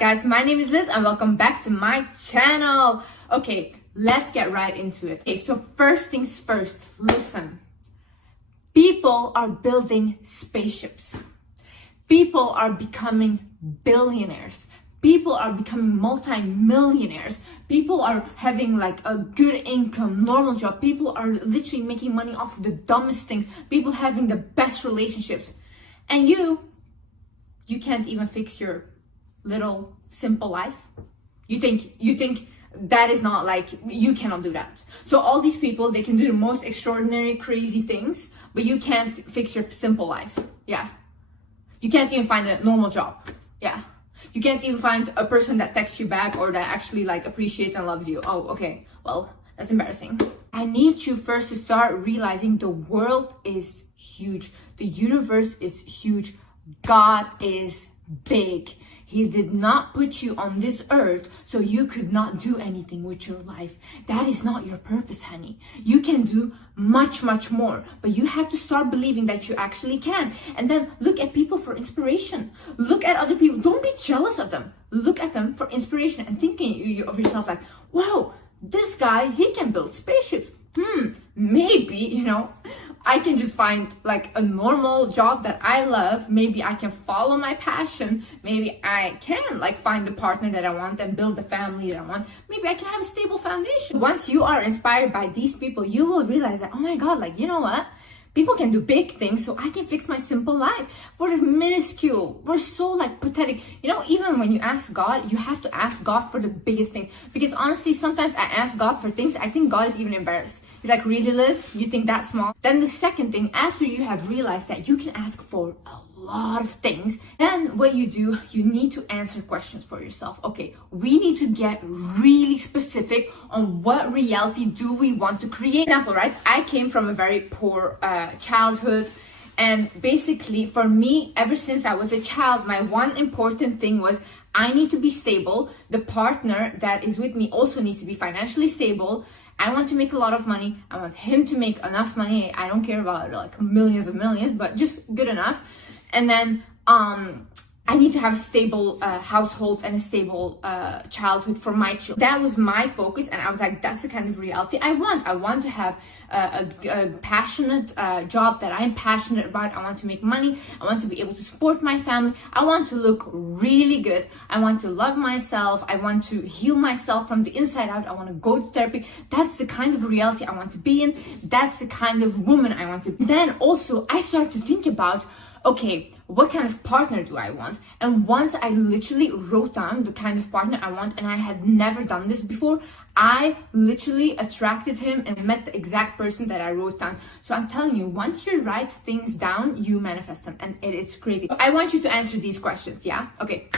Guys, my name is Liz and welcome back to my channel. Okay, let's get right into it. Okay, so first things first, listen. People are building spaceships. People are becoming billionaires. People are becoming multi-millionaires. People are having like a good income, normal job. People are literally making money off of the dumbest things. People having the best relationships. And you can't even fix your little simple life. You think that is not like, you cannot do that. So all these people, they can do the most extraordinary, crazy things, but you can't fix your simple life. Yeah. You can't even find a normal job. Yeah. You can't even find a person that texts you back or that actually like appreciates and loves you. Oh, okay. Well, that's embarrassing. I need you first to start realizing the world is huge. The universe is huge. God is big. He did not put you on this earth so you could not do anything with your life. That is not your purpose, honey. You can do much, much more, but you have to start believing that you actually can. And then look at people for inspiration. Look at other people. Don't be jealous of them. Look at them for inspiration and thinking of yourself like, wow, this guy, he can build spaceships. Maybe, I can just find like a normal job that I love. Maybe I can follow my passion. Maybe I can like find the partner that I want and build the family that I want. Maybe I can have a stable foundation. Once you are inspired by these people, you will realize that, oh my God, like, you know what? People can do big things, so I can fix my simple life. We're minuscule. We're so like pathetic. Even when you ask God, you have to ask God for the biggest thing. Because honestly, sometimes I ask God for things, I think God is even embarrassed. He's like, really, Liz? You think that small? Then the second thing, after you have realized that you can ask for a lot of things, then what you do, you need to answer questions for yourself. Okay, we need to get really specific on what reality do we want to create. For example, right? I came from a very poor childhood. And basically, for me, ever since I was a child, my one important thing was I need to be stable. The partner that is with me also needs to be financially stable. I want to make a lot of money. I want him to make enough money. I don't care about like millions of millions, but just good enough. And then I need to have a stable household and a stable childhood for my children. That was my focus, and I was like, that's the kind of reality I want. I want to have a passionate job that I'm passionate about. I want to make money. I want to be able to support my family. I want to look really good. I want to love myself. I want to heal myself from the inside out. I want to go to therapy. That's the kind of reality I want to be in. That's the kind of woman I want to be. Then also, I started to think about, okay, what kind of partner do I want? And once I literally wrote down the kind of partner I want, and I had never done this before, I literally attracted him and met the exact person that I wrote down. So I'm telling you, once you write things down, you manifest them, and it's crazy. So I want you to answer these questions, yeah? Okay.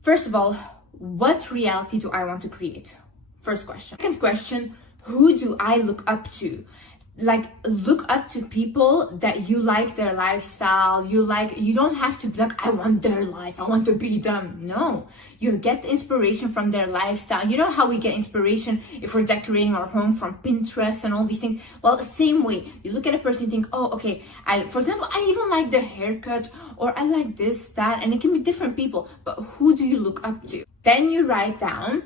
First of all, what reality do I want to create? First question. Second question, who do I look up to? Like, look up to people that you like their lifestyle. You don't have to be like, I want their life, I want to be them. No, you get inspiration from their lifestyle. You know how we get inspiration if we're decorating our home from Pinterest and all these things? Well, the same way, you look at a person and think, oh, okay, for example, I even like their haircut, or I like this, that, and it can be different people, but who do you look up to? Then you write down,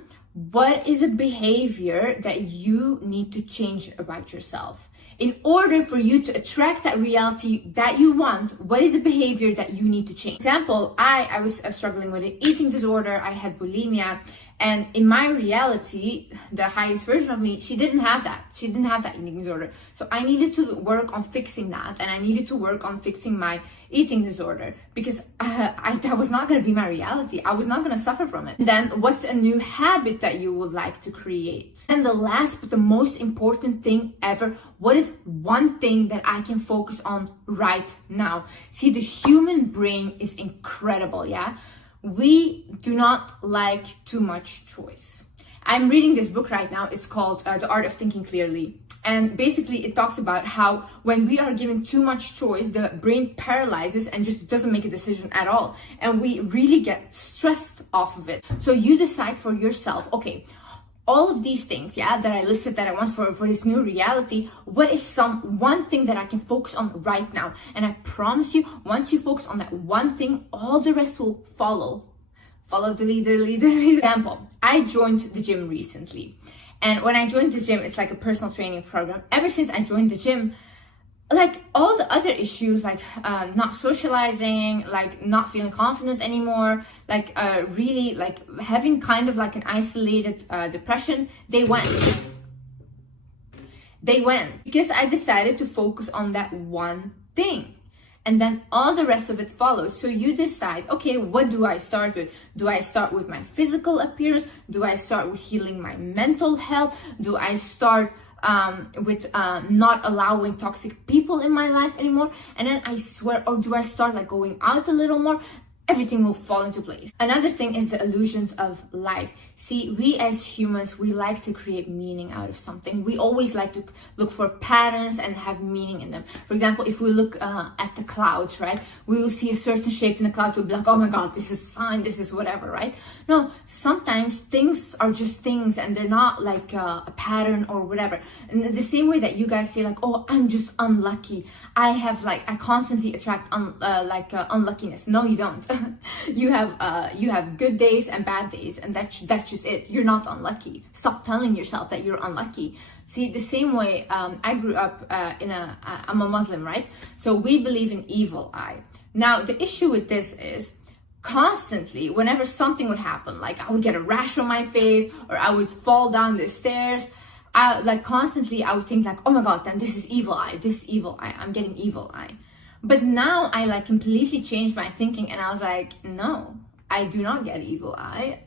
what is a behavior that you need to change about yourself? In order for you to attract that reality that you want, what is the behavior that you need to change? For example, I was struggling with an eating disorder. I had bulimia. And in my reality, the highest version of me, she didn't have that. She didn't have that eating disorder. So I needed to work on fixing that. And I needed to work on fixing my eating disorder, because that was not going to be my reality. I was not going to suffer from it. Then what's a new habit that you would like to create? And the last but the most important thing ever, what is one thing that I can focus on right now? See, the human brain is incredible, yeah? We do not like too much choice. I'm reading this book right now. It's called The Art of Thinking Clearly. And basically it talks about how when we are given too much choice, the brain paralyzes and just doesn't make a decision at all. And we really get stressed off of it. So you decide for yourself, okay, all of these things, yeah, that I listed that I want for this new reality, what is one thing that I can focus on right now? And I promise you, once you focus on that one thing, all the rest will follow. Follow the leader, leader, leader. Example, I joined the gym recently. And when I joined the gym, it's like a personal training program. Ever since I joined the gym, like all the other issues, like not socializing, like not feeling confident anymore, like really like having kind of like an isolated depression, they went. They went because I decided to focus on that one thing. And then all the rest of it follows. So you decide, okay, what do I start with? Do I start with my physical appearance? Do I start with healing my mental health? Do I start with not allowing toxic people in my life anymore? And then I swear, or do I start like going out a little more? Everything will fall into place. Another thing is the illusions of life. See, we as humans, we like to create meaning out of something. We always like to look for patterns and have meaning in them. For example, if we look at the clouds, right? We will see a certain shape in the cloud. We'll be like, oh my God, this is fine, this is whatever, right? No, sometimes things are just things and they're not like a pattern or whatever. And the same way that you guys say like, oh, I'm just unlucky. I constantly attract unluckiness. No, you don't. you have good days and bad days, and that's just it. You're not unlucky. Stop telling yourself that you're unlucky. See, the same way I grew up I'm a Muslim, right? So we believe in evil eye. Now the issue with this is constantly, whenever something would happen, like I would get a rash on my face or I would fall down the stairs, I would think like, oh my God, then this is evil eye, I'm getting evil eye. But now I like completely changed my thinking and I was like, no, I do not get evil eye.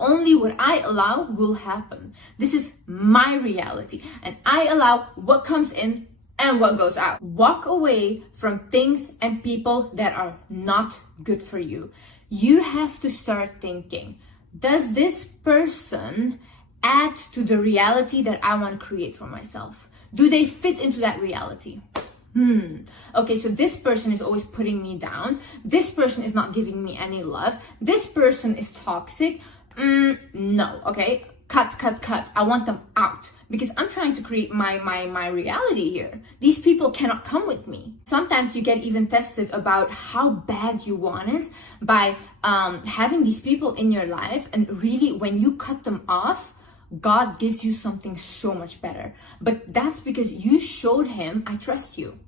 Only what I allow will happen. This is my reality and I allow what comes in and what goes out. Walk away from things and people that are not good for you. You have to start thinking, does this person add to the reality that I want to create for myself? Do they fit into that reality? Okay, so this person is always putting me down. This person is not giving me any love. This person is toxic. No, okay? Cut. I want them out because I'm trying to create my reality here. These people cannot come with me. Sometimes you get even tested about how bad you want it by having these people in your life, and really when you cut them off, God gives you something so much better. But that's because you showed him, I trust you.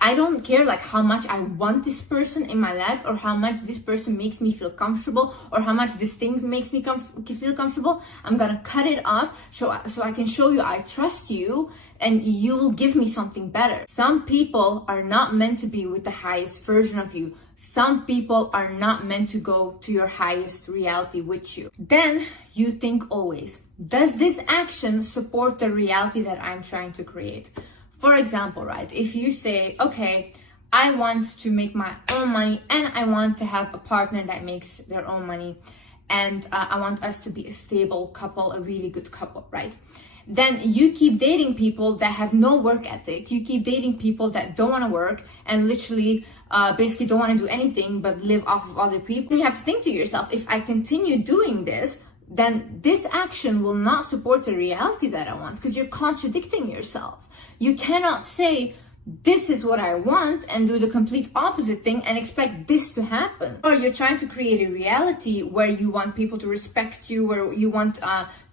I don't care like how much I want this person in my life or how much this person makes me feel comfortable or how much this thing makes me feel comfortable. I'm gonna cut it off so I can show you I trust you and you will give me something better. Some people are not meant to be with the highest version of you. Some people are not meant to go to your highest reality with you. Then you think always, does this action support the reality that I'm trying to create? For example, right, if you say, okay, I want to make my own money and I want to have a partner that makes their own money and I want us to be a stable couple, a really good couple, right? Then you keep dating people that have no work ethic. You keep dating people that don't want to work and literally basically don't want to do anything but live off of other people. You have to think to yourself, if I continue doing this, then this action will not support the reality that I want because you're contradicting yourself. You cannot say, this is what I want and do the complete opposite thing and expect this to happen. Or you're trying to create a reality where you want people to respect you, where you want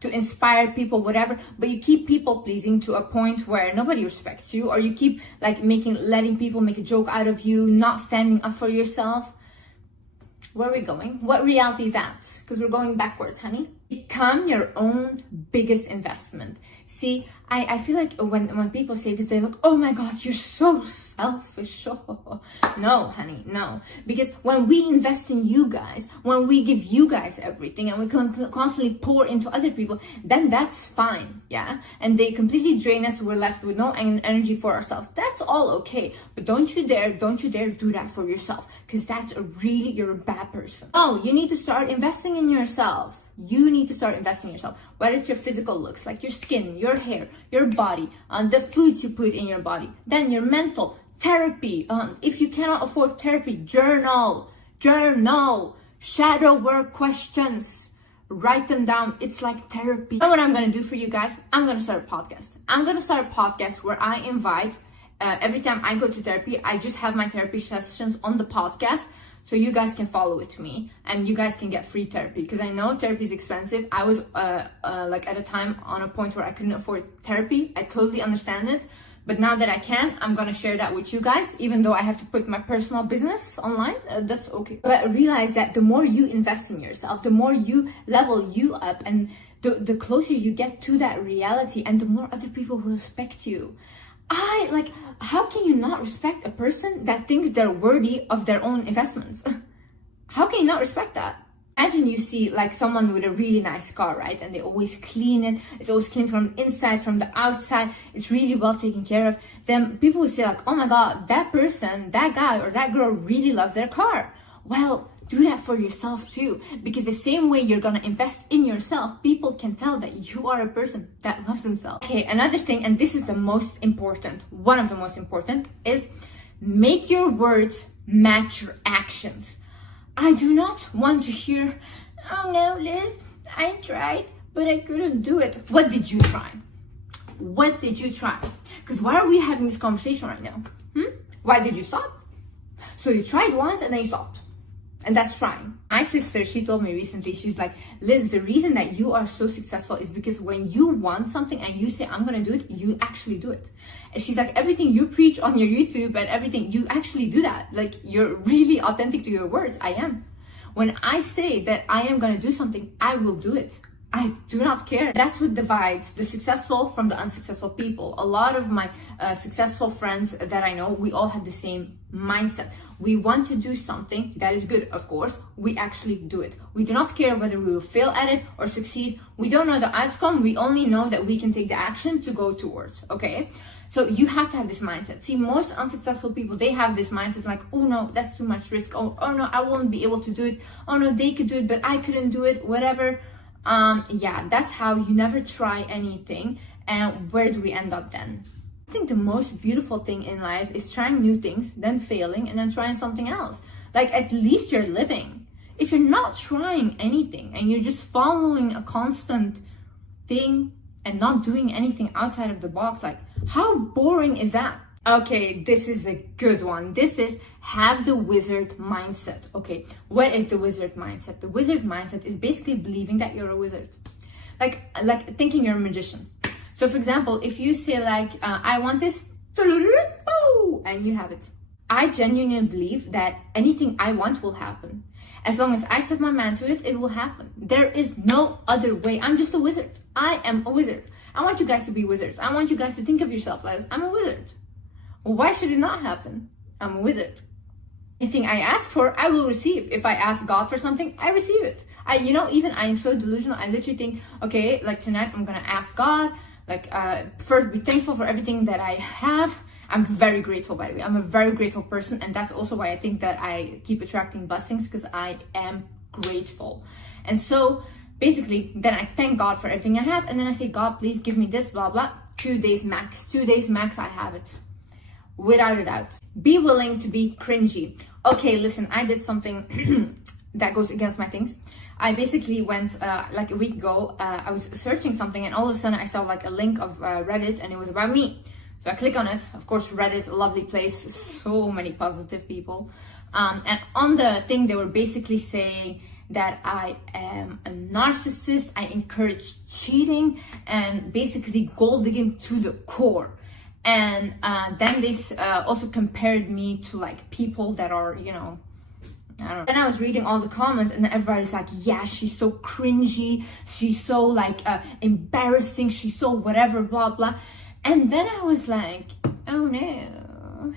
to inspire people, whatever, but you keep people pleasing to a point where nobody respects you, or you keep like letting people make a joke out of you, not standing up for yourself. Where are we going? What reality is that? Because we're going backwards, honey. Become your own biggest investment. See, I feel like when people say this, they're like, oh my God, you're so selfish. No, honey, no. Because when we invest in you guys, when we give you guys everything and we constantly pour into other people, then that's fine, yeah? And they completely drain us, we're left with no energy for ourselves. That's all okay. But don't you dare do that for yourself, because that's you're a bad person. Oh, you need to start investing in yourself. You need to start investing in yourself, whether it's your physical looks, like your skin, your hair, your body, the foods you put in your body, then your mental, therapy. If you cannot afford therapy, journal, shadow work questions, write them down. It's like therapy. You know what I'm going to do for you guys? I'm going to start a podcast. I'm going to start a podcast where I invite, every time I go to therapy, I just have my therapy sessions on the podcast. so you guys can follow it to me and you guys can get free therapy, because I know therapy is expensive. I was like at a time on a point where I couldn't afford therapy. I totally understand it, but now that I can, I'm gonna share that with you guys, even though I have to put my personal business online. That's okay. But realize that the more you invest in yourself, the more you level you up, and the closer you get to that reality, and the more other people will respect you. How can you not respect a person that thinks they're worthy of their own investments? How can you not respect that? Imagine you see like someone with a really nice car, right? And they always clean it. It's always clean from the inside, from the outside. It's really well taken care of. Then people will say like, oh my God, that person, that guy or that girl really loves their car. Well, do that for yourself too, because the same way you're gonna invest in yourself, people can tell that you are a person that loves themselves. Okay, another thing, and this is the most important, one of the most important, is make your words match your actions. I do not want to hear, oh no, Liz, I tried, but I couldn't do it. What did you try? What did you try? Because why are we having this conversation right now? Why did you stop? So you tried once and then you stopped. And that's trying. My sister, she told me recently, she's like, Liz, the reason that you are so successful is because when you want something and you say, I'm gonna do it, you actually do it. And she's like, everything you preach on your YouTube and everything, you actually do that. Like, you're really authentic to your words. I am. When I say that I am gonna do something, I will do it. I do not care. That's what divides the successful from the unsuccessful people. A lot of my successful friends that I know, we all have the same mindset. We want to do something that is good, of course. We actually do it. We do not care whether we will fail at it or succeed. We don't know the outcome. We only know that we can take the action to go towards, okay? So you have to have this mindset. See, most unsuccessful people, they have this mindset like, oh no, that's too much risk. Oh no, I won't be able to do it. Oh no, they could do it, but I couldn't do it, whatever. Yeah, that's how you never try anything. And where do we end up then? I think the most beautiful thing in life is trying new things, then failing, and then trying something else. Like, at least you're living. If you're not trying anything and you're just following a constant thing and not doing anything outside of the box, like, how boring is that? Okay, this is a good one. This is have the wizard mindset. Okay, what is the wizard mindset? The wizard mindset is basically believing that you're a wizard. Like thinking you're a magician. So for example, if you say like, I want this, and you have it. I genuinely believe that anything I want will happen. As long as I set my mind to it, it will happen. There is no other way. I'm just a wizard. I am a wizard. I want you guys to be wizards. I want you guys to think of yourself as, I'm a wizard. Well, why should it not happen? I'm a wizard. Anything I ask for, I will receive. If I ask God for something, I receive it. I am so delusional. I literally think, okay, like tonight I'm gonna ask God, first be thankful for everything that I have. I'm very grateful, by the way. I'm a very grateful person, and that's also why I think that I keep attracting blessings, because I am grateful. And so basically, then I thank God for everything I have, and then I say, God, please give me this, blah, blah. 2 days max. 2 days max, I have it. Without a doubt. Be willing to be cringy. Okay, listen, I did something that goes against my things. I basically went like a week ago, I was searching something, and all of a sudden I saw like a link of Reddit, and it was about me. So I click on it. Of course, Reddit, a lovely place, so many positive people. And on the thing, they were basically saying that I am a narcissist, I encourage cheating, and basically gold digging to the core. And then they also compared me to like people that are, I don't know. Then I was reading all the comments, and everybody's like, yeah, she's so cringy, she's so like embarrassing, she's so whatever, blah, blah. And then I was like, oh no,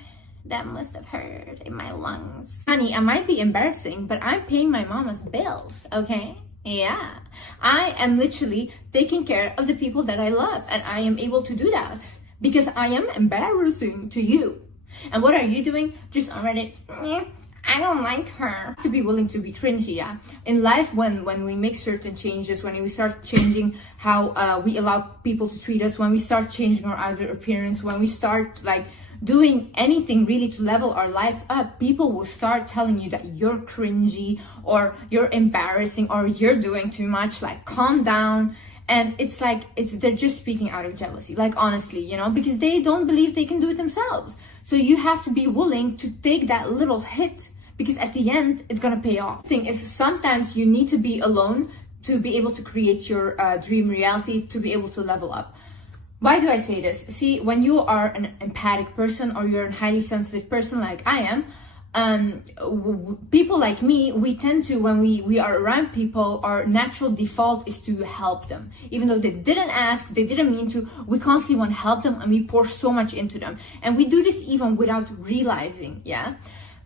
that must have hurt in my lungs. Honey, I might be embarrassing, but I'm paying my mama's bills, okay? Yeah, I am literally taking care of the people that I love, and I am able to do that because I am embarrassing to you. And what are you doing? Just on Reddit, I don't like her. To be willing to be cringy, yeah. In life, when we make certain changes, when we start changing how we allow people to treat us, when we start changing our outer appearance, when we start like doing anything really to level our life up, people will start telling you that you're cringy or you're embarrassing or you're doing too much, like calm down. And it's like, they're just speaking out of jealousy, like honestly, because they don't believe they can do it themselves. So you have to be willing to take that little hit because at the end it's gonna pay off. The thing is, sometimes you need to be alone to be able to create your dream reality, to be able to level up. Why do I say this? See, when you are an empathic person or you're a highly sensitive person like I am, people like me, we tend to, when we are around people, our natural default is to help them. Even though they didn't ask, they didn't mean to, we constantly want to help them and we pour so much into them. And we do this even without realizing, yeah?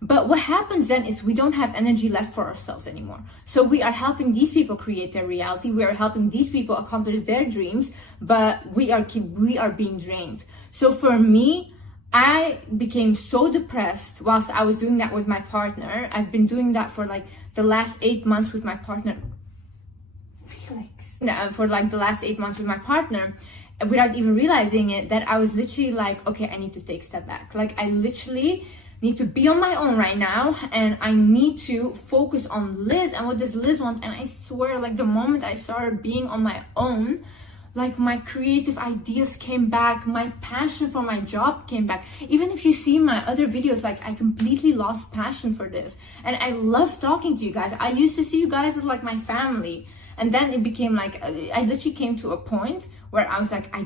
But what happens then is we don't have energy left for ourselves anymore. So we are helping these people create their reality. We are helping these people accomplish their dreams, but we are being drained. So for me, I became so depressed whilst I was doing that with my partner. I've been doing that for like the last 8 months with my partner. Felix. For like the last 8 months with my partner, without even realizing it, that I was literally like, okay, I need to take a step back. Like I literally need to be on my own right now, and I need to focus on Liz and what does Liz want. And I swear, like the moment I started being on my own, like my creative ideas came back, my passion for my job came back. Even if you see my other videos, like I completely lost passion for this. And I love talking to you guys. I used to see you guys as like my family. And then it became like, I literally came to a point where I was like, I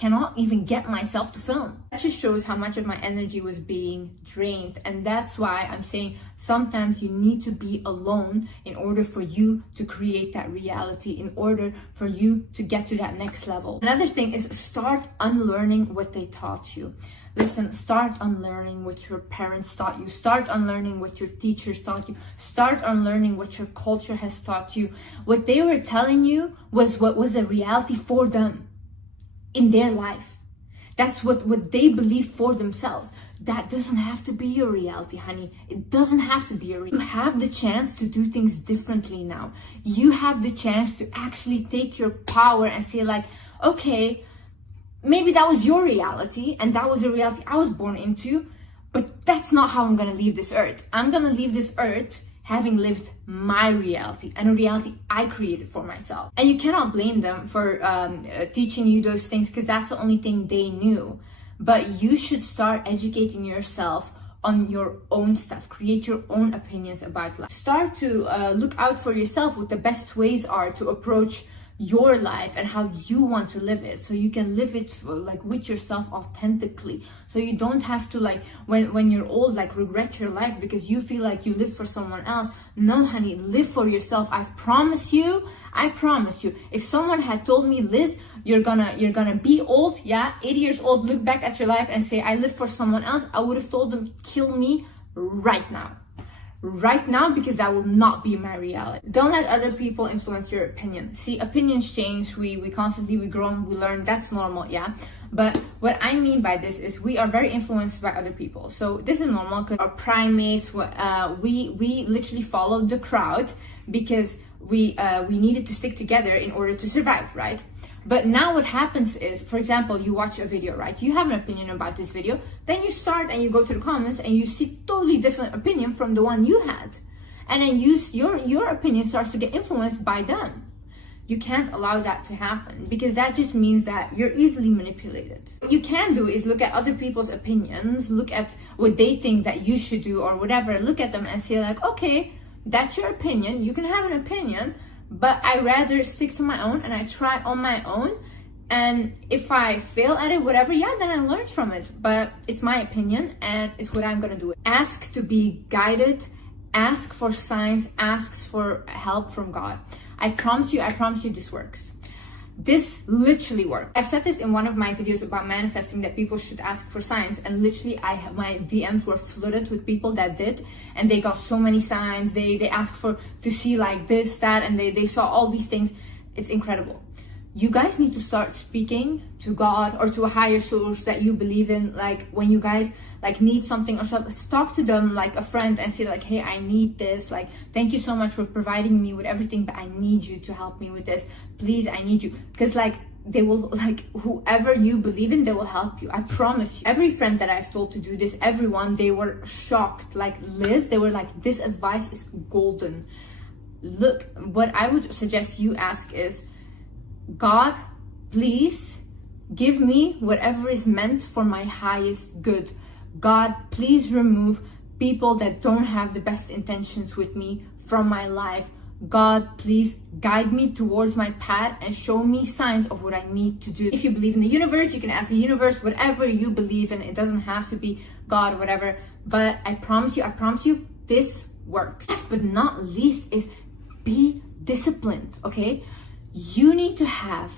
cannot even get myself to film. That just shows how much of my energy was being drained. And that's why I'm saying sometimes you need to be alone in order for you to create that reality, in order for you to get to that next level. Another thing is start unlearning what they taught you. Listen, start unlearning what your parents taught you. Start unlearning what your teachers taught you. Start unlearning what your culture has taught you. What they were telling you was what was a reality for them in their life. That's what they believed for themselves. That doesn't have to be your reality, honey. It doesn't have to be your reality. You have the chance to do things differently now. You have the chance to actually take your power and say like, okay, maybe that was your reality and that was the reality I was born into, but that's not how I'm gonna leave this earth. I'm gonna leave this earth having lived my reality and a reality I created for myself. And you cannot blame them for teaching you those things, because that's the only thing they knew. But you should start educating yourself on your own stuff. Create your own opinions about life. Start to look out for yourself what the best ways are to approach your life and how you want to live it, so you can live it like with yourself authentically, so you don't have to like when you're old like regret your life because you feel like you live for someone else. No, honey, live for yourself. I promise you, if someone had told me, Liz, you're gonna be old, 80 years old, look back at your life and say I live for someone else, I would have told them, kill me right now, because that will not be my reality. Don't let other people influence your opinion. See, opinions change, we constantly, we grow, we learn, that's normal, yeah? But what I mean by this is we are very influenced by other people. So this is normal because our primates, we literally followed the crowd because we needed to stick together in order to survive, right? But now what happens is, for example, you watch a video, right? You have an opinion about this video, then you start and you go to the comments and you see totally different opinion from the one you had. And then your opinion starts to get influenced by them. You can't allow that to happen, because that just means that you're easily manipulated. What you can do is look at other people's opinions, look at what they think that you should do or whatever, look at them and say like, okay, that's your opinion, you can have an opinion, but I rather stick to my own and I try on my own. And if I fail at it, whatever, then I learned from it. But it's my opinion and it's what I'm gonna do. Ask to be guided, ask for signs, ask for help from God. I promise you this works. This literally works. I said this in one of my videos about manifesting, that people should ask for signs, and literally my DMs were flooded with people that did, and they got so many signs. They asked to see like this, that, and they saw all these things. It's incredible. You guys need to start speaking to God or to a higher source that you believe in. Like when you guys like need something or something, talk to them like a friend and say like, hey, I need this. Like, thank you so much for providing me with everything, but I need you to help me with this. Please, I need you. Because like they will, like whoever you believe in, they will help you. I promise you. Every friend that I've told to do this, everyone, they were shocked. Like Liz, they were like, this advice is golden. Look, what I would suggest you ask is, God, please give me whatever is meant for my highest good. God, please remove people that don't have the best intentions with me from my life. God, please guide me towards my path and show me signs of what I need to do. If you believe in the universe, you can ask the universe whatever you believe in. It doesn't have to be God, whatever. But I promise you, this works. Last but not least is be disciplined, okay? You need to have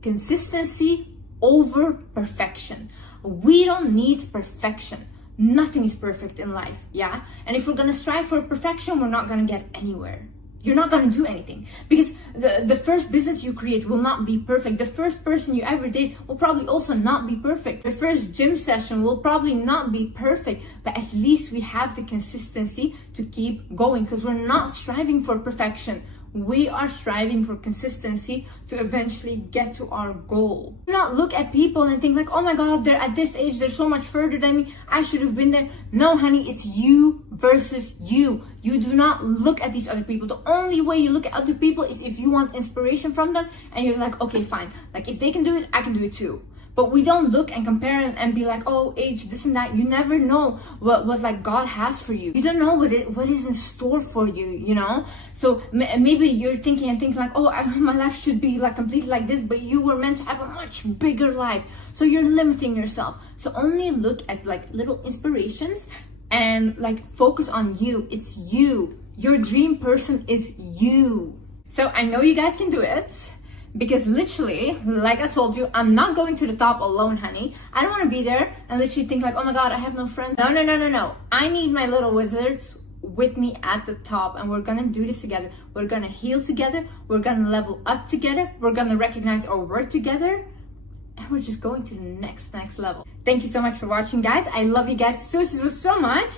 consistency over perfection. We don't need perfection. Nothing is perfect in life, yeah? And if we're gonna strive for perfection, we're not gonna get anywhere. You're not gonna do anything because the first business you create will not be perfect. The first person you ever date will probably also not be perfect. The first gym session will probably not be perfect, but at least we have the consistency to keep going because we're not striving for perfection. We are striving for consistency to eventually get to our goal. Do not look at people and think like, oh my God, they're at this age, they're so much further than me, I should have been there. No, honey, it's you versus you. You do not look at these other people. The only way you look at other people is if you want inspiration from them and you're like, okay, fine. Like if they can do it, I can do it too. But we don't look and compare and be like, oh, age, this and that. You never know what like God has for you. You don't know what is in store for you, you know? So maybe you're thinking like, oh, my life should be like completely like this, but you were meant to have a much bigger life. So you're limiting yourself. So only look at like little inspirations and like focus on you. It's you. Your dream person is you. So I know you guys can do it. Because literally, like I told you, I'm not going to the top alone, honey. I don't want to be there and literally think like, oh my God, I have no friends. No. I need my little wizards with me at the top and we're gonna do this together. We're gonna heal together. We're gonna level up together. We're gonna recognize our worth together. And we're just going to the next level. Thank you so much for watching, guys. I love you guys so much.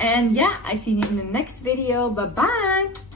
And yeah, I see you in the next video. Bye-bye.